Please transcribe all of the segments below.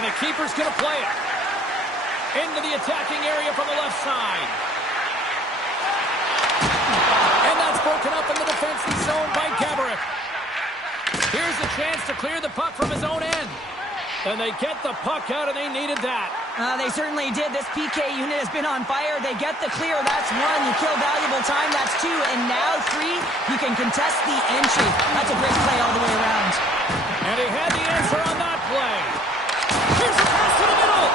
And the keeper's going to play it. Into the attacking area from the left side. And that's broken up in the defensive zone by Gaborik. Here's a chance to clear the puck from his own end. And they get the puck out, and they needed that. They certainly did. This PK unit has been on fire. They get the clear. That's one. You kill valuable time. That's two. And now three, you can contest the entry. That's a great play all the way around. And he had the answer on that play. Here's a pass to the middle.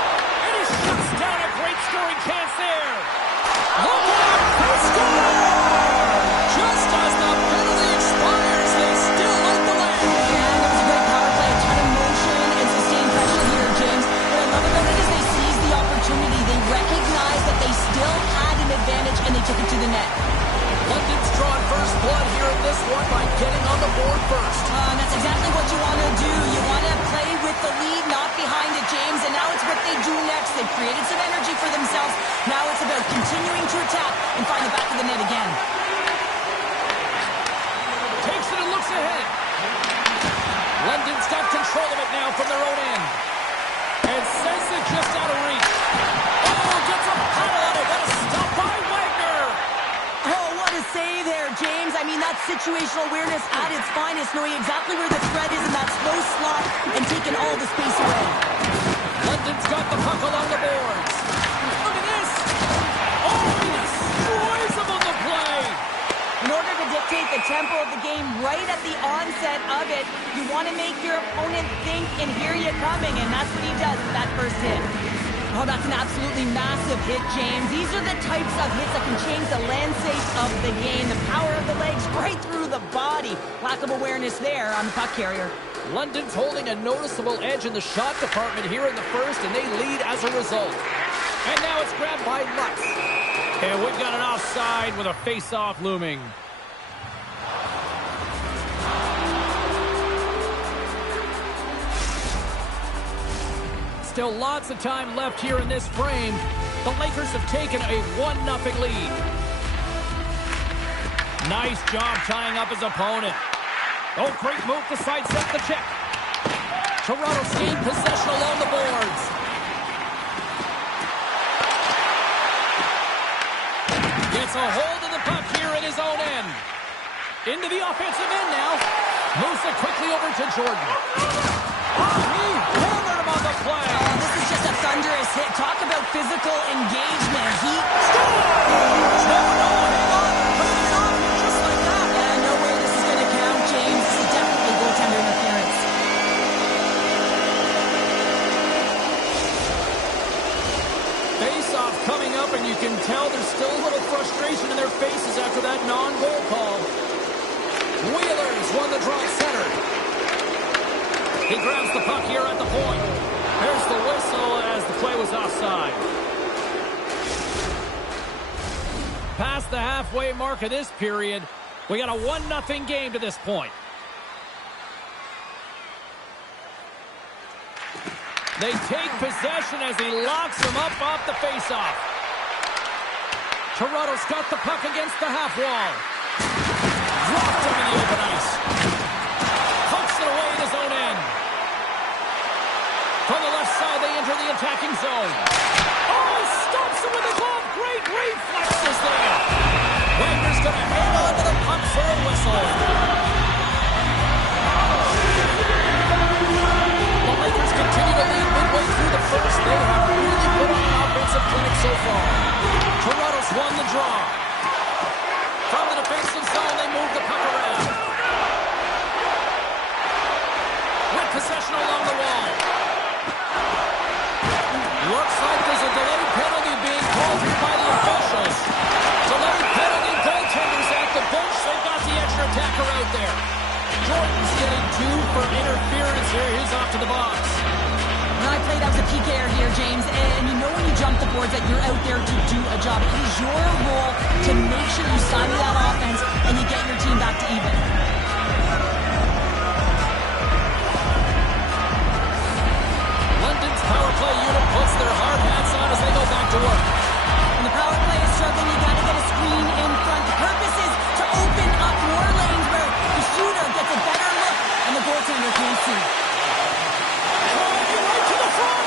And he shuts down a great scoring chance there. Look out! They score! Just as the penalty expires, they still light the way. And it was a great power play. A ton of motion and sustained pressure here, James. What I love about it is they seized the opportunity. They recognized that they still had an advantage, and they took it to the net. London's drawn first blood here in this one by getting on the board first. That's exactly what you want to do. You want to play with the lead, not behind it, James. And now it's what they do next. They've created some energy for themselves. Now it's about continuing to attack and find the back of the net again. Takes it and looks ahead. London's got control of it now from their own end. And sends it just out of reach. Oh, gets a paddle on it. What a stop by Wagner. Oh, what a save there, James. I mean, that's situational awareness at its finest, knowing exactly where the threat is in that slow slot and taking all the space away. London's got the puck along the boards. Look at this. Oh, he destroys him on the play. In order to dictate the tempo of the game right at the onset of it, you want to make your opponent think and hear you coming, and that's what he does with that first hit. Oh, that's an absolutely massive hit, James. These are the types of hits that can change the landscape of the game. The power of the legs right through the body. Lack of awareness there on the puck carrier. London's holding a noticeable edge in the shot department here in the first, and they lead as a result. And now it's grabbed by Lutz. And we've got an offside with a face-off looming. Still lots of time left here in this frame. The Lakers have taken a 1-0 lead. Nice job tying up his opponent. Oh, great move to sidestep the check. Toronto's gained possession along the boards. Gets a hold of the puck here in his own end. Into the offensive end now. Moves it quickly over to Jordan. Oh, he hammered him on the play. This is just a thunderous hit. Talk about physical engagement. He scores! No, hang on. Put it on just like that. Yeah, no way this is going to count, James. This is definitely goaltender interference. Face-off coming up, and you can tell there's still a little frustration in their faces after that non-goal call. Wheeler's won the draw center. He grabs the puck here at the point. There's the whistle as the play was offside. Past the halfway mark of this period, we got a 1-0 game to this point. They take possession as he locks him up off the faceoff. Toronto's got the puck against the half wall. Dropped him in the open ice. Pumps it away in his own end. From the left side, they enter the attacking zone. Oh, he stops him with a glove. Great reflexes there. Wagner's going to hang on to the puck for a whistle. The Lakers continue to lead midway through the first. They have really put on an offensive clinic so far. Toronto's won the draw. From the defensive zone, they move the puck around. With possession along the wall. Looks like there's a delayed penalty being called here by the officials. Delayed penalty, goaltenders at the bench. They've got the extra attacker out there. Jordan's getting 2 for interference here. He's off to the box. I played as a PKer here, James, and you know when you jump the boards that you're out there to do a job. It is your role to make sure you stymie that offense and you get your team back to even. London's power play unit puts their hard hats on as they go back to work. When the power play is struggling, you got to get a screen in front. The purpose is to open up more lanes where the shooter gets a better look and the goaltender can't see. Right to the front.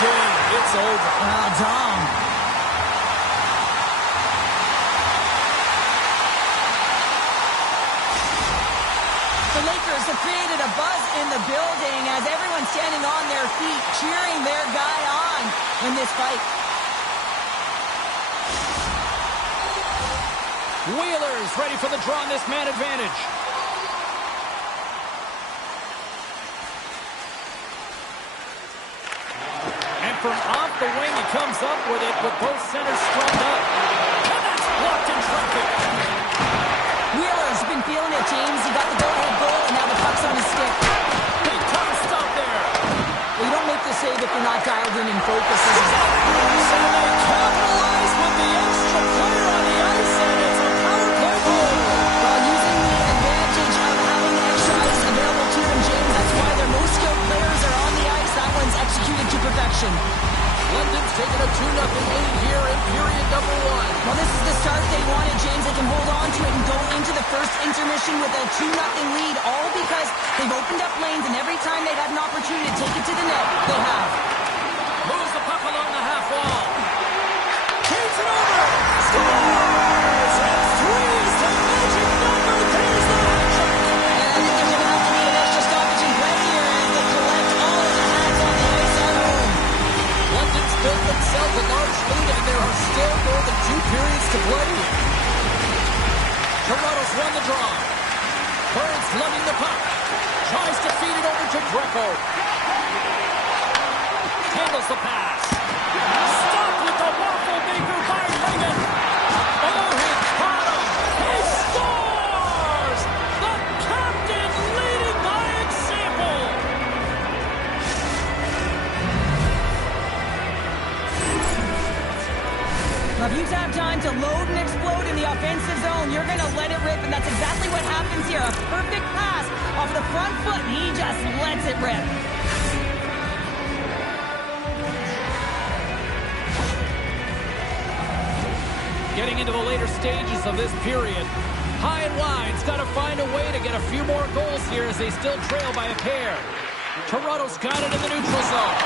dig. It's over. Dom. The Lakers have created a buzz in the building as everyone's standing on their feet, cheering their guy on in this fight. Wheeler's ready for the draw on this man advantage. And from off the wing, he comes up with it with both centers strung up. And that's blocked in traffic. Wheeler's been feeling it, James. He got the go-ahead goal, and now the puck's on his stick. Big time stop there. Well, you don't make the save if you're not dialed in and focused. So they capitalize with the extra player on the ice, and it's a power play goal. While using the advantage of having extra ice available to them, James, that's why their most skilled players are on the ice. That one's executed to perfection. London's taking a 2-0 lead here in period number 1. Well, this is the start they wanted, James. They can hold on to it and go into the first intermission with a 2-0 lead, all because they've opened up lanes, and every time they've had an opportunity to take it to the net, they have. Moves the puck along the half wall. Takes it over. Scores! And 3 is the magic number. There's the hat trick. And I think there's going to have to be an extra stoppage in play here as they collect all of the hats on the ice at home. London's built themselves a large lead, and there are still more than 2 periods to play. Toronto's won the draw. Burns lugging the puck. Tries to feed it over to Greco. Handles the pass. Stopped with the waffle maker by Reagan. Oh, he caught him. He scores! The captain leading by example. Now, if you have time to load and explode in the offensive zone, you're going to let it rip, and that's exactly what happens here. A perfect pass off the front foot, and he just lets it rip. Getting into the later stages of this period. High and wide's got to find a way to get a few more goals here as they still trail by a pair. Toronto's got it in the neutral zone.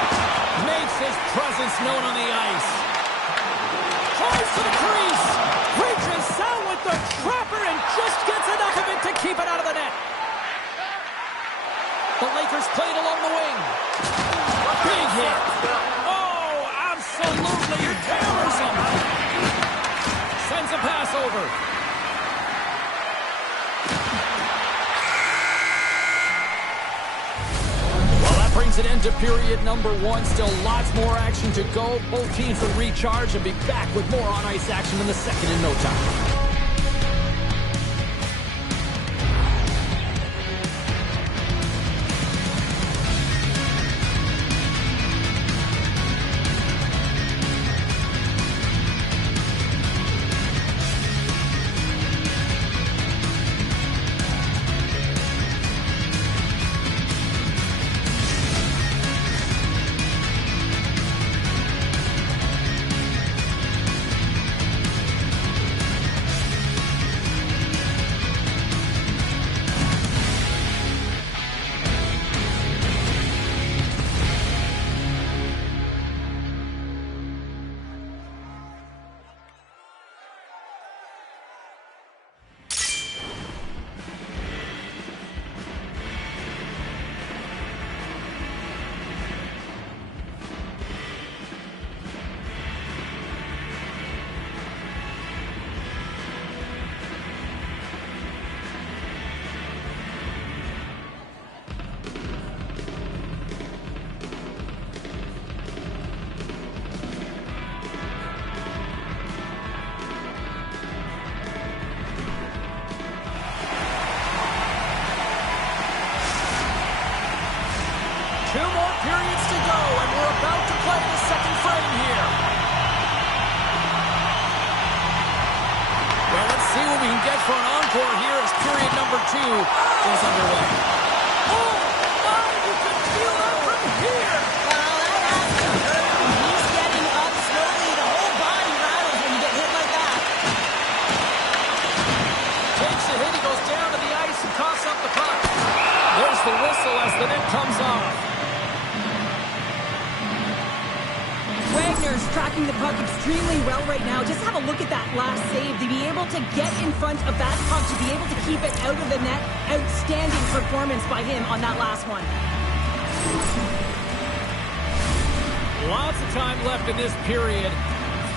Makes his presence known on the ice. Tries to the crease. Reaches out with the trapper and just gets enough of it to keep it out of the net. The Lakers played along the wing. Big hit. Oh, absolutely hammers him. Sends a pass over. Well, that brings an end to period number 1. Still lots more action to go. Both teams will recharge and be back with more on-ice action in the second in no time. For an encore here as period number 2 is underway. Oh, my, you can feel that from here. Well, that has to hurt him. He's getting up slowly. The whole body rattles when you get hit like that. Takes a hit. He goes down to the ice and coughs up the puck. There's the whistle as the net comes off. Rangers tracking the puck extremely well right now. Just have a look at that last save. To be able to get in front of that puck, to be able to keep it out of the net. Outstanding performance by him on that last one. Lots of time left in this period.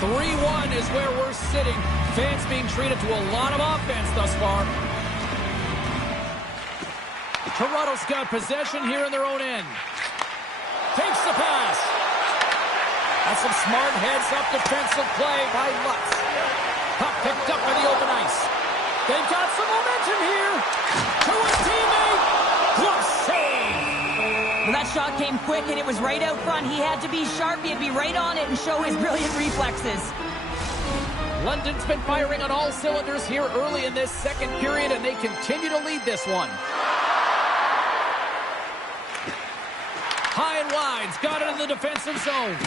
3-1 is where we're sitting. Fans being treated to a lot of offense thus far. Toronto's got possession here in their own end. Takes the pass. That's some smart heads-up defensive play by Lutz. Puck picked up by the open ice. They've got some momentum here. To his teammate. Glove save. Well, that shot came quick, and it was right out front. He had to be sharp. He had to be right on it and show his brilliant reflexes. London's been firing on all cylinders here early in this second period, and they continue to lead this one. High and wide's got it in the defensive zone.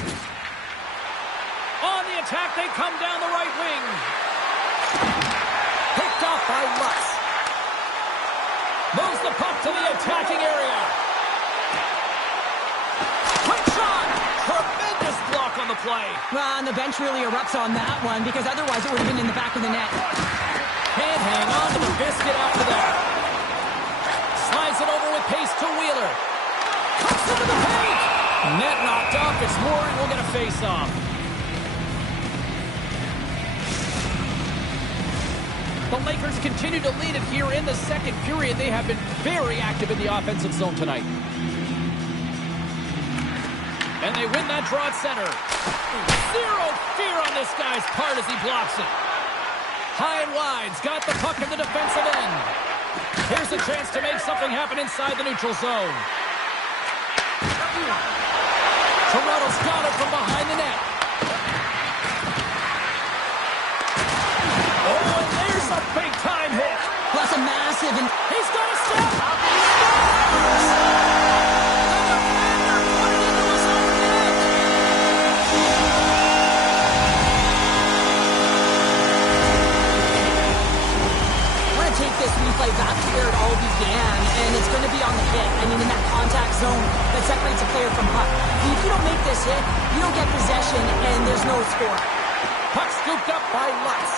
On the attack, they come down the right wing. Picked off by Lutz. Moves the puck to the attacking area. Quick shot! Tremendous block on the play. Well, and the bench really erupts on that one, because otherwise it would have been in the back of the net. Can't hang on to the biscuit after that. Slides it over with pace to Wheeler. Cuts into the paint. Net knocked off. It's Warren will get a face-off. The Lakers continue to lead it here in the second period. They have been very active in the offensive zone tonight. And they win that draw at center. Zero fear on this guy's part as he blocks it. High and wide's got the puck in the defensive end. Here's a chance to make something happen inside the neutral zone. Toronto's got it from behind the net. Oh, and there's a big-time hit. Plus a massive, and He's got a step. take this replay back to where it all began, and it's going to be on the hit. I mean, in that contact zone that separates a player from puck. If you don't make this hit, you don't get possession, and there's no score. Puck scooped up by Lutz.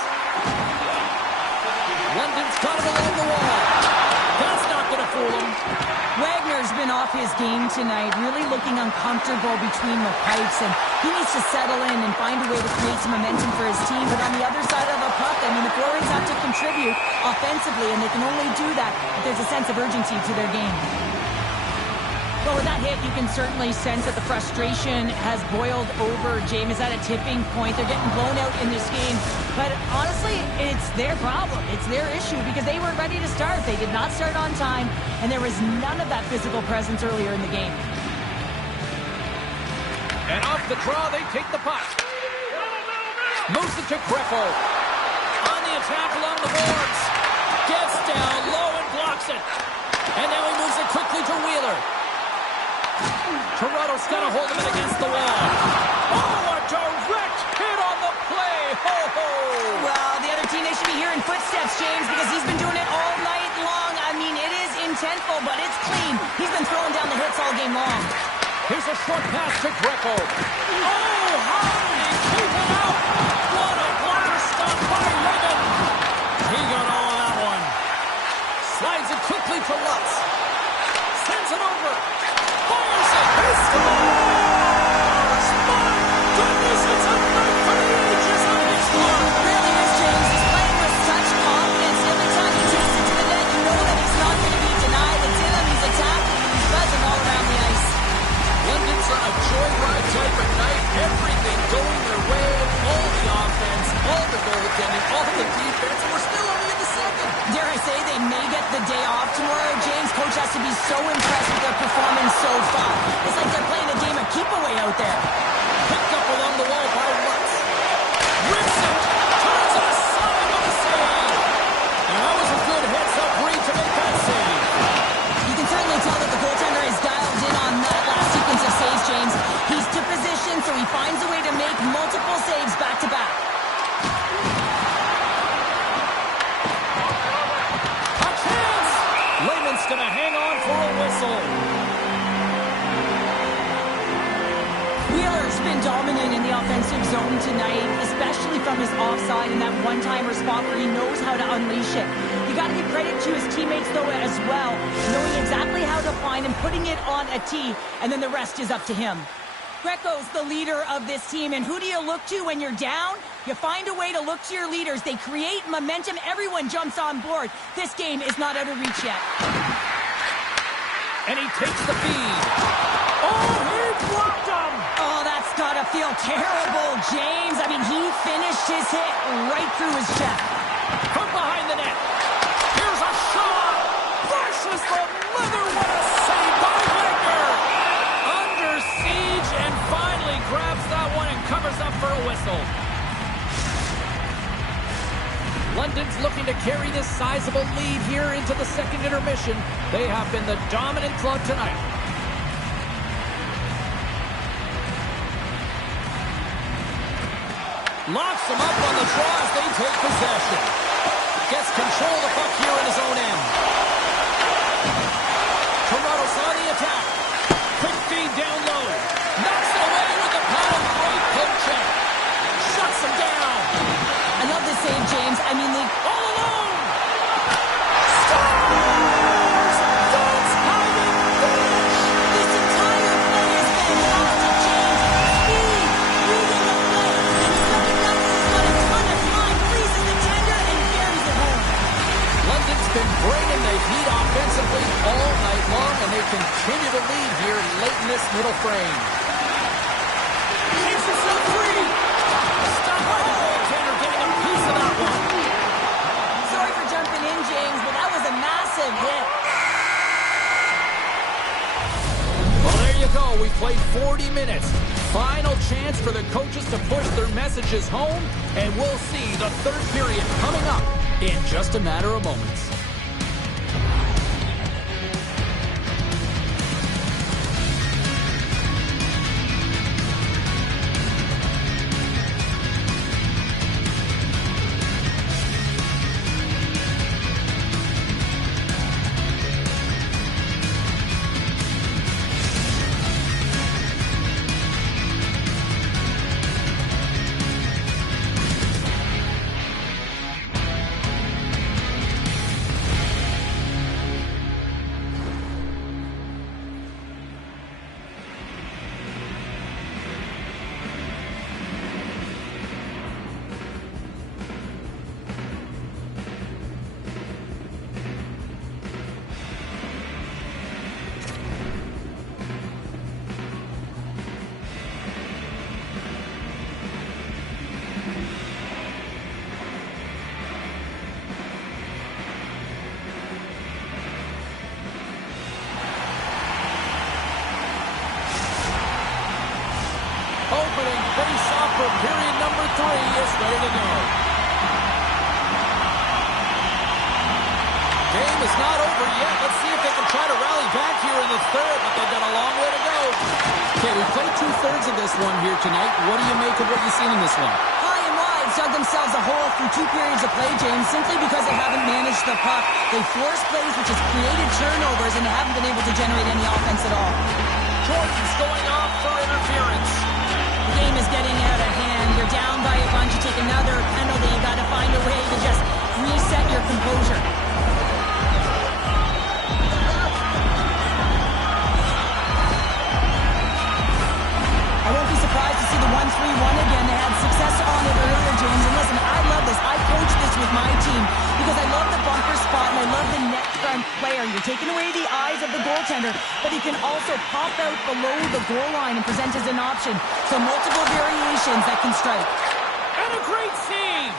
London's got it along the wall. That's not going to fool him. Wagner's been off his game tonight, really looking uncomfortable between the pipes, and he needs to settle in and find a way to create some momentum for his team. But on the other side of the puck, I mean, the forwards have to contribute offensively, and they can only do that if there's a sense of urgency to their game. Well, with that hit, you can certainly sense that the frustration has boiled over. James is at a tipping point. They're getting blown out in this game. But honestly, it's their problem. It's their issue because they weren't ready to start. They did not start on time, and there was none of that physical presence earlier in the game. And off the draw, they take the puck. Moves it to Greco. On the attack along the boards. Gets down low and blocks it. And now he moves it quickly to Wheeler. Toronto's got a hold of it against the wall. Oh, a direct hit on the play. Ho, ho. Well, the other team, they should be hearing footsteps, James, because he's been doing it all night long. I mean, it is intentful, but it's clean. He's been throwing down the hits all game long. Here's a short pass to Greco. Oh, how did he keep it out? What a blocker stop by Megan. He got all of that one. Slides it quickly to Lutz. Sends it over. Fires it. He scores! My goodness, it's a night for the ages on this one. It really is, James. He's playing with such confidence. Every time he takes it to the net, you know that he's not going to be denied. It's in him. He's attacking. He's buzzing all around the ice. London's on a joyride type of night. Everything going their way. All the offense, all the goaltending, all the defense. And we're still only in the second. Dare I say they may get the day off tomorrow, James. Coach has to be so impressed with their performance so far. It's like they're playing a game of keep-away out there. Picked up along the wall by Lutz. Rips it. Turns it aside with a save. And that was a good heads-up read to make that save. You can certainly tell that the goaltender is dialed in on that last sequence of saves, James. He's to position, so he finds a way to make multiple saves back-to-back. A chance. Lehman's going to hang on for a whistle. We been dominant in the offensive zone tonight, especially from his offside and that one-timer spot where he knows how to unleash it. You got to give credit to his teammates, though, as well, knowing exactly how to find and putting it on a tee, and then the rest is up to him. Greco's the leader of this team, and who do you look to when you're down? You find a way to look to your leaders. They create momentum. Everyone jumps on board. This game is not out of reach yet. And he takes the feed. Oh, he blocked him! Oh, that's gotta feel terrible, James. I mean, he finished his hit right through his chest. From behind the net. Here's a shot! Flashes the leather. What a save by Wagner! Under siege and finally grabs that one and covers up for a whistle. London's looking to carry this sizable lead here into the second intermission. They have been the dominant club tonight. Locks him up on the draw as they take possession. Gets control of the puck here in his own end. Toronto's on the attack. Quick feed down low. Knocks it away with the paddle. Great poke check. Shuts him down. I love this save, James. I mean, they all alone. Scores! That's how you finish. This entire play is fantastic, James. Speed, reading the play, and he recognizes he's got a ton of time, freezes the tender, and carries it home. London's been bringing the heat offensively all night long, and they continue to lead here late in this middle frame. Takes himself free. Stop by the goaltender, getting a piece of that one. Sorry for jumping in, James, but that was a massive hit. Well, there you go. We played 40 minutes. Final chance for the coaches to push their messages home, and we'll see the third period coming up in just a matter of moments. Opening face-off for period number 3 is ready to go. Game is not over yet. Let's see if they can try to rally back here in the third, but they've got a long way to go. Okay, we played 2/3 of this one here tonight. What do you make of what you've seen in this one? High and wide, dug themselves a hole through 2 periods of play, James, simply because they haven't managed the puck. They force plays, which has created turnovers, and they haven't been able to generate any offense at all. Jordan's going off for interference. The game is getting out of hand. You're down by a bunch. You take another penalty. You got to find a way to just reset your composure. I won't be surprised to see the 1-3-1 again. They had success on it earlier, James. And listen, I love this. I coach this with my team because I love the bunker spot and I love the net front player. You're taking away the eyes of the goaltender, but he can also pop out below the goal line and present as an option. So multiple variations that can strike. And a great save!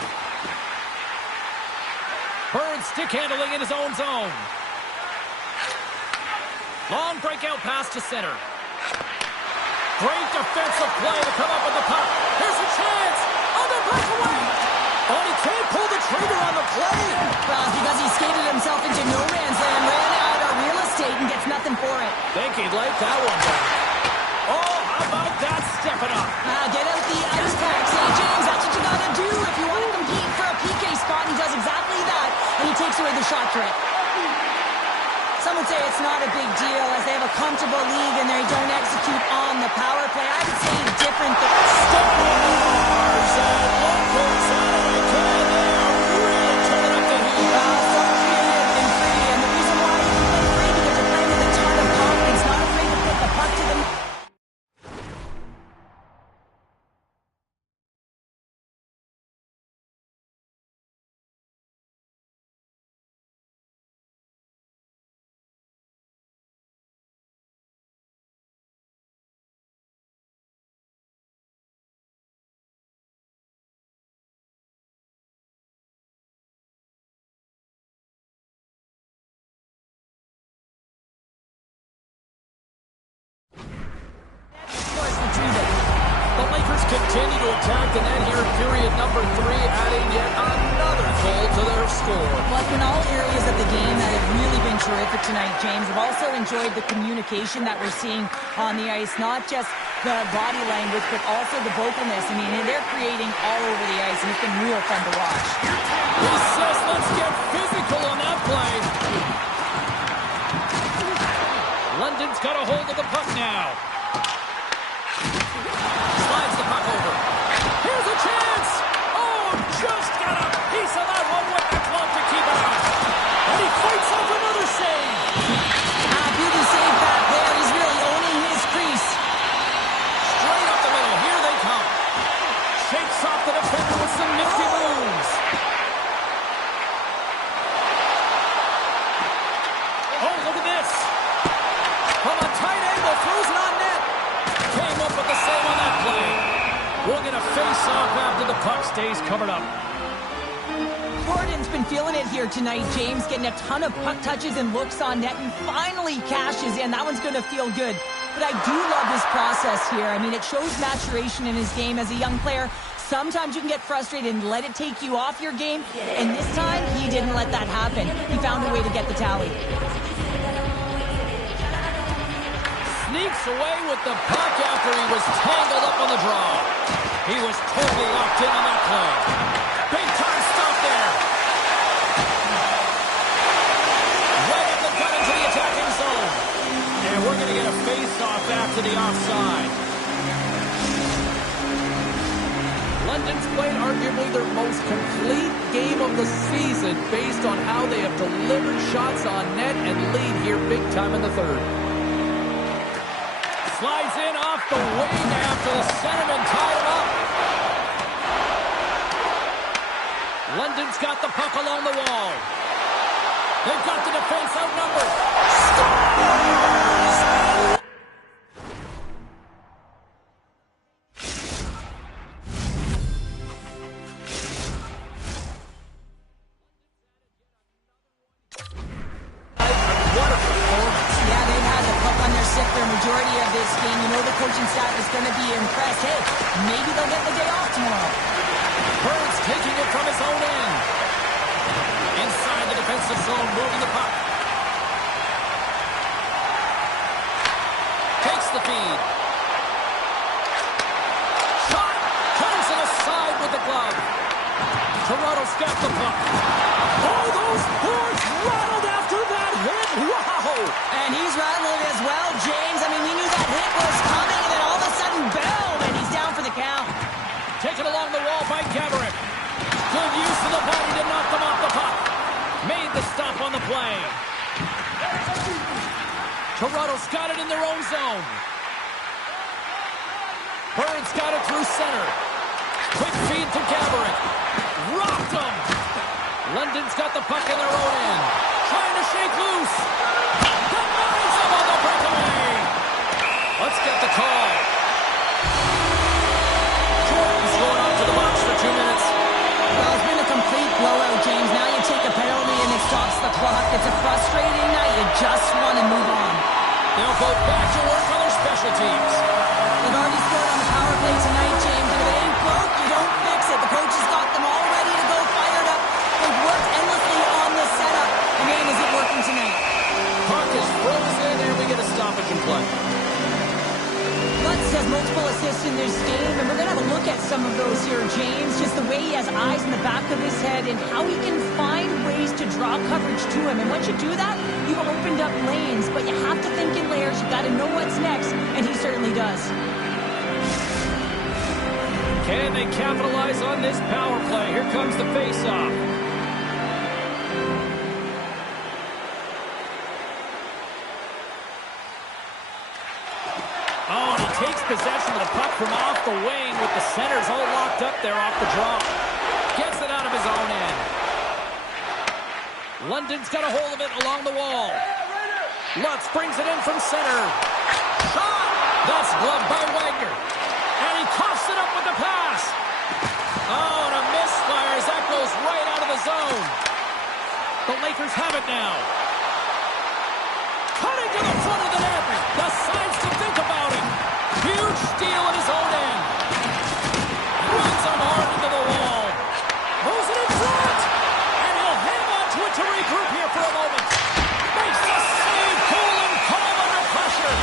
Bird stick handling in his own zone. Long breakout pass to center. Great defensive play to come up with the puck. Here's a chance. On the breakaway. Oh, he can't pull the trigger on the play. Well, because he skated himself into no man's land, ran out of real estate, and gets nothing for it. Think he'd like that one back. Oh, how about that stepping up? Get out the ice packs. Hey, James, that's what you got to do if you want to compete for a PK spot. He does exactly that, and he takes away the shot trick. Some would say it's not a big deal as they have a comfortable lead and they don't execute on the power play. I would say different than... Stars and Lopez out of the can. They are really turning up the heat. So creative and free, and the reason why you can play free because you're playing with a ton of confidence, not afraid to put the puck to the... The Lakers continue to attack the net here in period number 3, adding yet another goal to their score. Like in all areas of the game that have really been terrific tonight, James. I've also enjoyed the communication that we're seeing on the ice, not just the body language, but also the vocalness. I mean, they're creating all over the ice, and it's been real fun to watch. He says, let's get physical on that play. London's got a hold of the puck now. Slides the puck over. Here's a chance. Oh, just got a piece of that one with the glove to keep it out. And he fights off another save. Beauty save back there. He's really owning his crease. Straight up the middle. Here they come. Shakes off the defender with some nifty moves. Oh, look at this. From a tight angle, throws it on net. Came up with the save on that play. We'll get a face-off after the puck stays covered up. Gordon's been feeling it here tonight, James, getting a ton of puck touches and looks on net, and finally cashes in. That one's going to feel good. But I do love his process here. I mean, it shows maturation in his game as a young player. Sometimes you can get frustrated and let it take you off your game, and this time, he didn't let that happen. He found a way to get the tally. Sneaks away with the puck after he was tangled up on the draw. He was totally locked in on that play. Big time stop there. Right up the gut into the attacking zone. And we're going to get a face-off after the offside. London's played arguably their most complete game of the season based on how they have delivered shots on net and lead here big time in the third. Slides in off the wing after the centerman tied him up. London's got the puck along the wall. They've got the defense outnumbered. Scores! Their majority of this game, you know the coaching staff is going to be impressed. Hey, maybe they'll get the day off tomorrow. Burns taking it from his own end. Inside the defensive zone, moving the puck. Takes the feed. Shot! Turns it aside with the glove. Toronto's got the puck. Oh, those boards rattled after that hit. Wow! And he's rattling as well, James. I mean, we knew that hit was coming, and then all of a sudden, boom, and he's down for the count. Taken along the wall by Gaborik. Good use of the body to knock them off the puck. Made the stop on the play. Toronto's got it in their own zone. Burns got it through center. Quick feed to Gaborik. Rocked him. London's got the puck in their own end. Trying to shake loose. Denies him on the breakaway. Let's get the call. Jordan's going up to the box for 2 minutes. Well, it's been a complete blowout, James. Now you take a penalty and it stops the clock. It's a frustrating night. You just want to move on. They'll go back to work on their special teams. They've already scored on the power play tonight, James. And if it ain't broke, you don't fix it. The coach has got them all ready to go, fired up. They've worked endlessly on the setup. And man, is it working tonight. Puck is frozen, and we get a stoppage in play. Lutz has multiple assists in this game, and we're going to have a look at some of those here, James. Just the way he has eyes in the back of his head and how he can find ways to draw coverage to him. And once you do that, you've opened up lanes, but you have to think in layers. You've got to know what's next, and he certainly does. Can they capitalize on this power play? Here comes the face-off. Oh, and he takes possession of the puck from off the wing with the centers all locked up there off the draw. Gets it out of his own end. London's got a hold of it along the wall. Lutz brings it in from center. Shot! That's gloved by Wagner. And he coughs it up with the pass. Oh, and a misfire as that goes right out of the zone. The Lakers have it now. Cutting to the front of the net. The signs to think about it. Huge steal at his own end. Runs him hard into the wall. Moves it in front. And he'll hang on to it to regroup here for a moment. Makes the save. Cool and calm under pressure.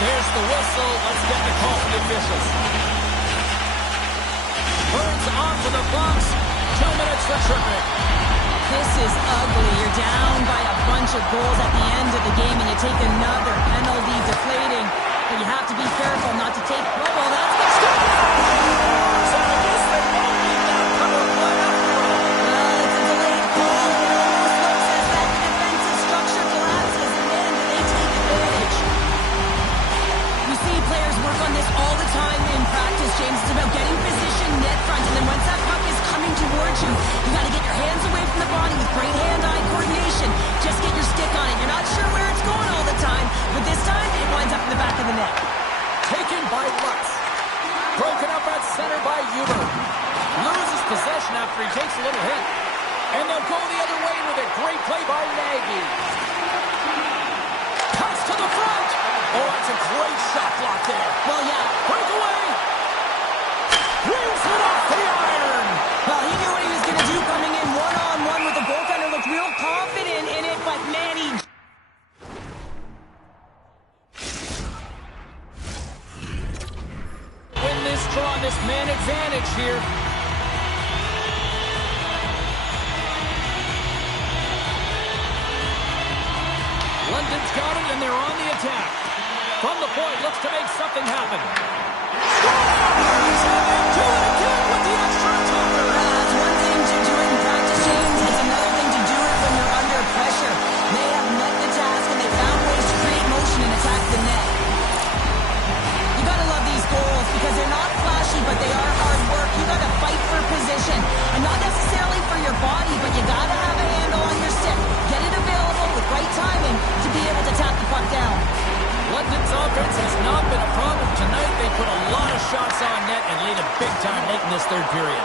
There's the whistle. Let's get the call from the officials. Burns onto the box. 2 minutes for tripping. This is ugly. You're down by a bunch of goals at the end of the game, and you take another penalty deflating. But you have to be careful not to take... Oh, well, that's the stop! So I guess they won't need that power play after all. It's a delayed call. It almost looks as that defensive structure collapses, and then they take advantage. You see players work on this all the time in practice, James. It's about getting position net front, and then once that puck is coming towards you, you got to get your hands away from the body with great hand-eye coordination. Just get your stick on it. You're not sure where it's going all the time, but this time it winds up in the back of the net. Taken by Lutz. Broken up at center by Huber. Loses possession after he takes a little hit. And they'll go the other way with it. Great play by Nagy. Cuts to the front. Oh, that's a great shot block there. Well, yeah. Breakaway. Reels it off the iron. Well, he knew what he was going to do coming in one-on-one with the goaltender. Looked real confident in it, but man, he... Win this draw, this man advantage here. London's got it, and they're on the attack. From the point, looks to make something happen. Scores! And they do it again with the extra attacker. It's one thing to do it in practice, James. It's another thing to do it when you're under pressure. They have met the task, and they found ways to create motion and attack the net. You gotta love these goals because they're not flashy, but they are hard work. You gotta fight for position, and not necessarily for your body, but you gotta have a handle on your stick. Get it available with right timing to be able to tap the puck down. London's offense has not been a problem tonight. They put a lot of shots on net and laid a big time late in this third period.